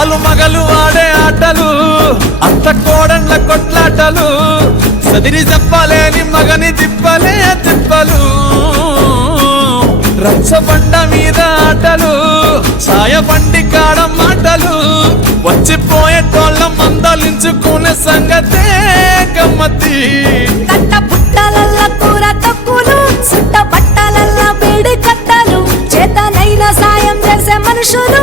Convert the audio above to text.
ఆలు మగలు ఆడే ఆటలు అత్త కోడళ్ళ కొట్లాటలు సదిరి చెప్పలేని మగని తిప్పలే తిప్పలు రచ్చబండ మీద ఆటలు సాయబండి కాడ మాటలు వచ్చిపోయేటోళ్ళ మందలించుకునే సంగతే గమ్మతి కట్ట పుట్టలల్ల కూర తక్కువలు సుట్ట బట్టలల్ల వేడి కట్టలు చేతనైన సాయం చేసే మనుషులు